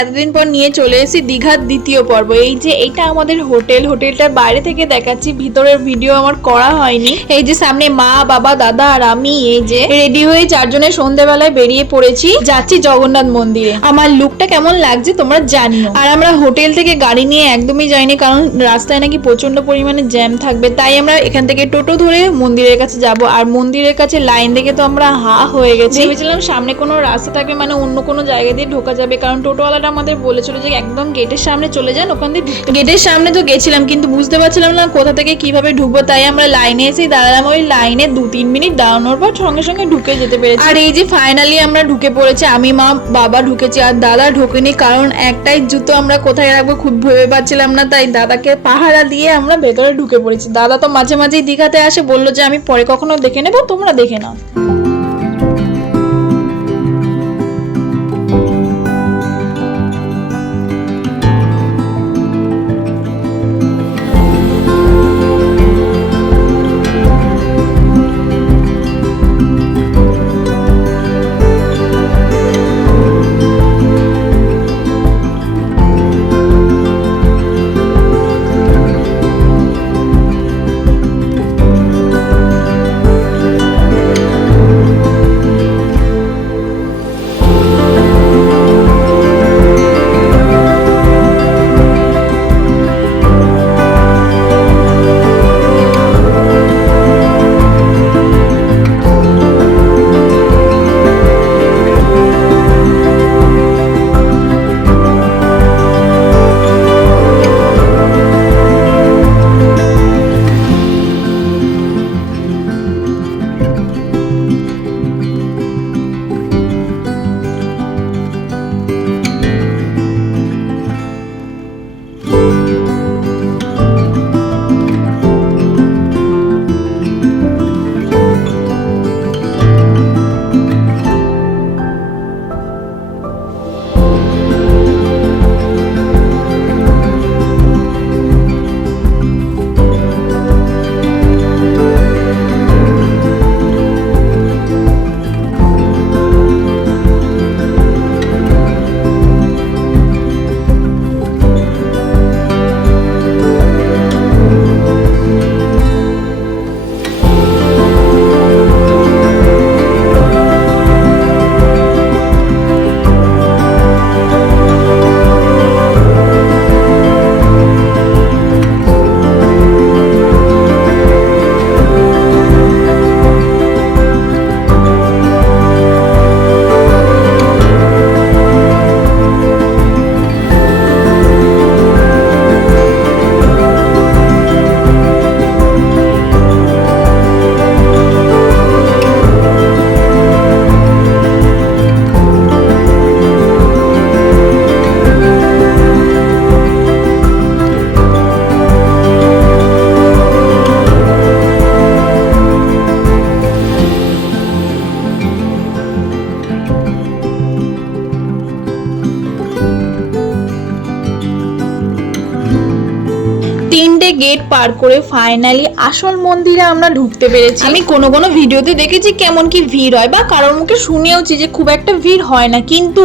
এতদিন পর নিয়ে চলে এসেছি দীঘার দ্বিতীয় পর্ব। এই যে এটা আমাদের হোটেলটার বাইরে থেকে দেখাচ্ছি, ভিতরের ভিডিও আমার করা হয়নি। এই যে সামনে মা, বাবা, দাদা আর আমি এই যে রেডি হয়ে চারজনে সন্ধ্যেবেলায় বেরিয়ে পড়েছি, যাচ্ছি জগন্নাথ মন্দিরে। আমার লুকটা কেমন লাগছে তোমরা জানিও। আর আমরা হোটেল থেকে গাড়ি নিয়ে একদমই যাইনি, কারণ রাস্তায় নাকি প্রচন্ড পরিমাণে জ্যাম থাকবে, তাই আমরা এখান থেকে টোটো ধরে মন্দিরের কাছে যাব। আর মন্দিরের কাছে লাইন দেখে তো আমরা হা হয়ে গেছি। ভেবেছিলাম সামনে কোনো রাস্তা থাকবে, মানে অন্য কোনো জায়গা দিয়ে ঢোকা যাবে, কারণ টোটোওয়ালাটা আমাদের বলেছিল যে একদম গেটের সামনে চলে যান, ওখান দিয়ে গেটের সামনে তো গেছিলাম, কিন্তু বুঝতে পারছিলাম না কোথা থেকে কিভাবে ঢুকবো। তাই আমরা লাইনে এসে দাঁড়ালাম। ওই লাইনে 2-3 মিনিট দাঁড়ানোর পর সঙ্গে সঙ্গে ঢুকে যেতে পেরেছি। আর এই যে ফাইনালি আমরা ঢুকে পড়েছি, আমি, মা, বাবা ঢুকেছি, আর দাদা ঢোকেনি, কারণ একটাই জুতো আমরা কোথায় রাখবো খুব ভেবে পাচ্ছিলাম না, তাই দাদাকে পাহারা দিয়ে আমরা ভেতরে ঢুকে পড়েছি। দাদা তো মাঝে মাঝেই দীঘাতে আসে, বললো যে আমি পরে কখনো দেখে নেবো, তোমরা দেখে নাও। গেট পার করে ফাইনালি আসল মন্দিরে আমরা ঢুকতে পেরেছি। আমি কোনো ভিডিওতে দেখেছি কেমন কি ভিড় হয়, বা কারোর মুখে শুনেওছি যে খুব একটা ভিড় হয় না, কিন্তু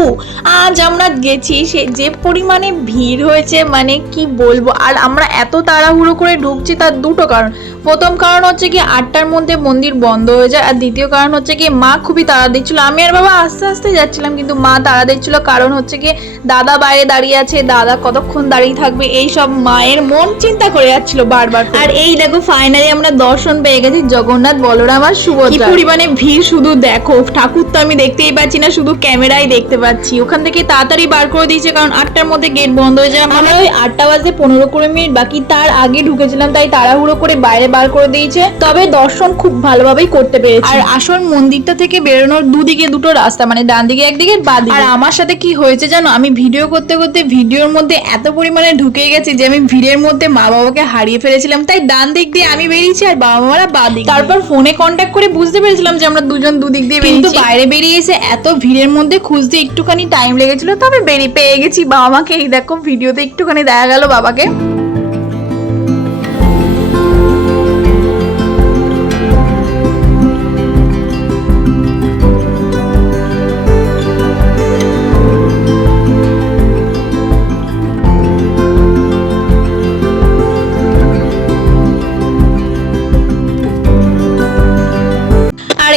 আজ আমরা গেছি, সে যে পরিমাণে ভিড় হয়েছে মানে কি বলবো। আর আমরা এত তাড়াহুড়ো করে ঢুকছি তার দুটো কারণ। প্রথম কারণ হচ্ছে কি 8টার মধ্যে মন্দির বন্ধ হয়ে যায়, আর দ্বিতীয় কারণ হচ্ছে কি মা খুবই তাড়া দিচ্ছিল। আমি আর বাবা আস্তে আস্তে যাচ্ছিলাম, কিন্তু মা তাড়া দিচ্ছিল, কারণ হচ্ছে কি দাদা বাইরে দাঁড়িয়ে আছে, দাদা কতক্ষণ দাঁড়িয়ে থাকবে, এই সব মায়ের মন চিন্তা করে যাচ্ছিল বারবার। আর এই দেখো ফাইনালি আমরা দর্শন পেয়ে গেছি জগন্নাথ, বলরাম আর সুভদ্রা। কি পরিমাণে ভিড় শুধু দেখো, ঠাকুর তো আমি দেখতেই পাচ্ছি না, শুধু ক্যামেরায় দেখতে পাচ্ছি। ওখান থেকে তাড়াতাড়ি বার করে দিয়েছে, কারণ 8টার মধ্যে গেট বন্ধ হয়ে যায়। আমরা ওই 8টা বাজে 15-20 মিনিট বাকি, তার আগে ঢুকেছিলাম, তাই তাড়াহুড়ো করে বাইরে বার করে দিয়েছে। তবে দর্শন খুব ভালোভাবেই করতে পেরেছি। আর আসল মন্দিরটা থেকে বেরোনোর দুদিকে দুটো রাস্তা, মানে ডান দিকে একদিকে, বাঁ দিকে। আর আমার সাথে কি হয়েছে জানো, আমি ভিডিও করতে করতে ভিডিওর মধ্যে এত পরিমাণে ঢুকে গেছি যে আমি ভিড়ের মধ্যে মা বাবাকে হারিয়ে ফেলেছিলাম, তাই ডান দিক দিয়ে আমি বেরিয়েছি আর বাবা মারা বাঁ দিক। তারপর ফোনে কন্ট্যাক্ট করে বুঝতে পেরেছিলাম যে আমরা দুজন দুদিক দিয়ে বেরিয়েছি, কিন্তু বাইরে বেরিয়ে এসে এত ভিড়ের মধ্যে খুঁজতে একটুখানি টাইম লেগেছিল, তবে পেয়ে গেছি বাবা মাকে। এই দেখো ভিডিওতে একটুখানি দেখা গেল বাবাকে।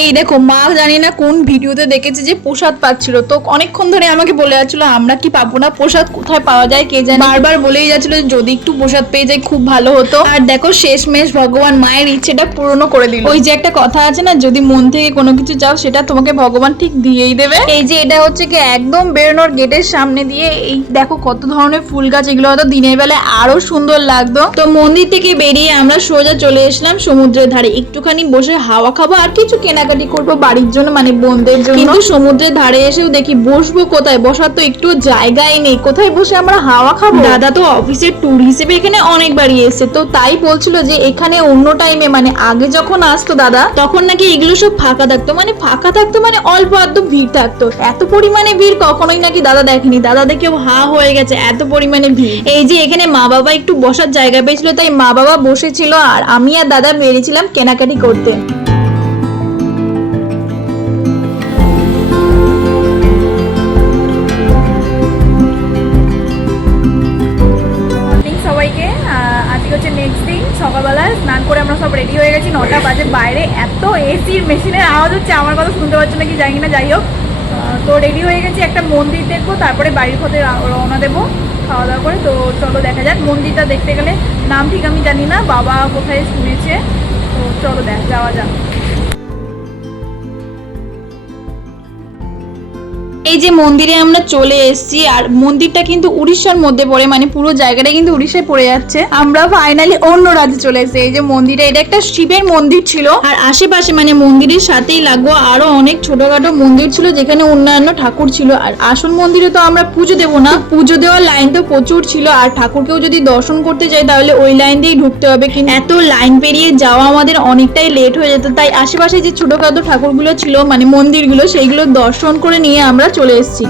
এই দেখো মা জানি না কোন ভিডিওতে দেখেছে যে প্রসাদ পাচ্ছিল, তো অনেকক্ষণ ধরে আমাকে বলে যাচ্ছিল আমরা কি পাবো না, প্রসাদ কোথায় পাওয়া যায় কে জানে, বারবার বলেই যাচ্ছিল যদি একটু প্রসাদ পেয়ে যাই খুব ভালো হতো। আর দেখো শেষমেশ ভগবান মায়ের ইচ্ছেটা পূরণও করে দিল। ওই যে একটা কথা আছে না, যদি মন থেকে কোনো কিছু চাও সেটা তোমাকে ভগবান ঠিক দিয়েই দেবে। এই যে এটা হচ্ছে কি একদম বেরোনোর গেটের সামনে দিয়ে, এই দেখো কত ধরনের ফুল গাছ, এগুলো হয়তো দিনের বেলায় আরো সুন্দর লাগতো। তো মন্দির থেকে বেরিয়ে আমরা সোজা চলে এসলাম সমুদ্রের ধারে, একটুখানি বসে হাওয়া খাবো আর কিছু কেনাকাটি করবো বাড়ির জন্য, মানে বোনদের জন্য। কিন্তু সমুদ্রের ধারে এসেও দেখি বসবো কোথায়, বসার তো একটু জায়গায় নেই, কোথায় বসে আমরা হাওয়া খাবো। দাদা তো অফিসের ট্যুর হিসেবে এখানে অনেকবারই এসেছে, তো তাই বলছিল যে এখানে অন্য টাইমে মানে আগে যখন আসতো দাদা তখন নাকি এগুলো সব ফাঁকা থাকতো, মানে ফাঁকা থাকতো মানে অল্প আধটু ভিড় থাকতো, এত পরিমাণে ভিড় কখনোই নাকি দাদা দেখেনি। দাদা দেখেও হা হয়ে গেছে এত পরিমাণে ভিড়। এই যে এখানে মা বাবা একটু বসার জায়গা পেয়েছিল, তাই মা বাবা বসেছিল আর আমি আর দাদা বেরিয়েছিলাম কেনাকাটি করতে। সবাইকে আজকে হচ্ছে নেক্সট দিন, সকালবেলা স্নান করে আমরা সব রেডি হয়ে গেছি, 9টা বাজে। বাইরে এত এসির মেশিনের আওয়াজ হচ্ছে, আমার কথা শুনতে পাচ্ছ নাকি জানি না, যাই হোক। তো রেডি হয়ে গেছি, একটা মন্দির দেখবো, তারপরে বাড়ির পথে রওনা দেবো খাওয়া দাওয়া করে। তো চলো দেখা যাক, মন্দিরটা দেখতে গেলে নাম ঠিক আমি জানি না, বাবা কোথায় শুনেছে, তো চলো যাওয়া যাক। এই যে মন্দিরে আমরা চলে এসেছি, আর মন্দিরটা কিন্তু উড়িষ্যার মধ্যে পড়ে, মানে পুরো জায়গাটা কিন্তু উড়িষ্যায় পড়ে যাচ্ছে। আমরা ফাইনালি অন্য রাজ্যে চলে এসেছি। এই যে মন্দিরটা, এটা একটা শিবের মন্দির ছিল, আর আশেপাশে মানে মন্দিরের সাথেই লাগো আরো অনেক ছোটখাটো মন্দির ছিল যেখানে অন্যান্য ঠাকুর ছিল। আর আসল মন্দিরে তো আমরা পুজো দেবো না, পুজো দেওয়ার লাইন তো প্রচুর ছিল, আর ঠাকুরকেও যদি দর্শন করতে যাই তাহলে ওই লাইন দিয়েই ঢুকতে হবে, কিন্তু এত লাইন পেরিয়ে যাওয়া আমাদের অনেকটাই লেট হয়ে যেত। তাই আশেপাশে যে ছোটখাটো ঠাকুরগুলো ছিল মানে মন্দিরগুলো, সেইগুলো দর্শন করে নিয়ে আমরা চলে এসেছি।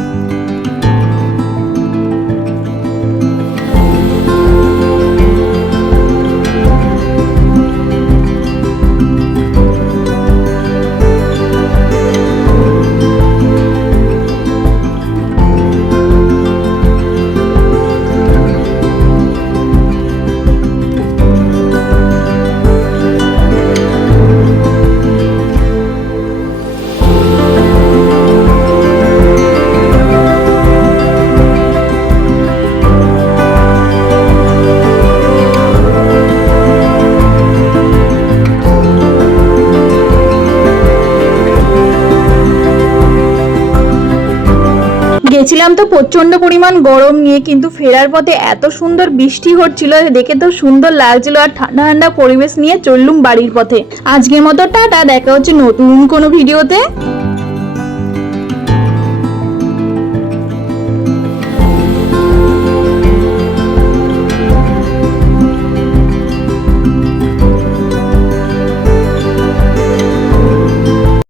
গেছিলাম তো প্রচন্ড পরিমাণ গরম নিয়ে, কিন্তু ফেরার পথে এত সুন্দর বৃষ্টি হচ্ছিল, দেখে তো সুন্দর লাগছিল, আর ঠান্ডা ঠান্ডা পরিবেশ নিয়ে চললুম বাড়ির পথে। আজকের মতো টাটা, দেখা হচ্ছে নতুন কোনো ভিডিওতে।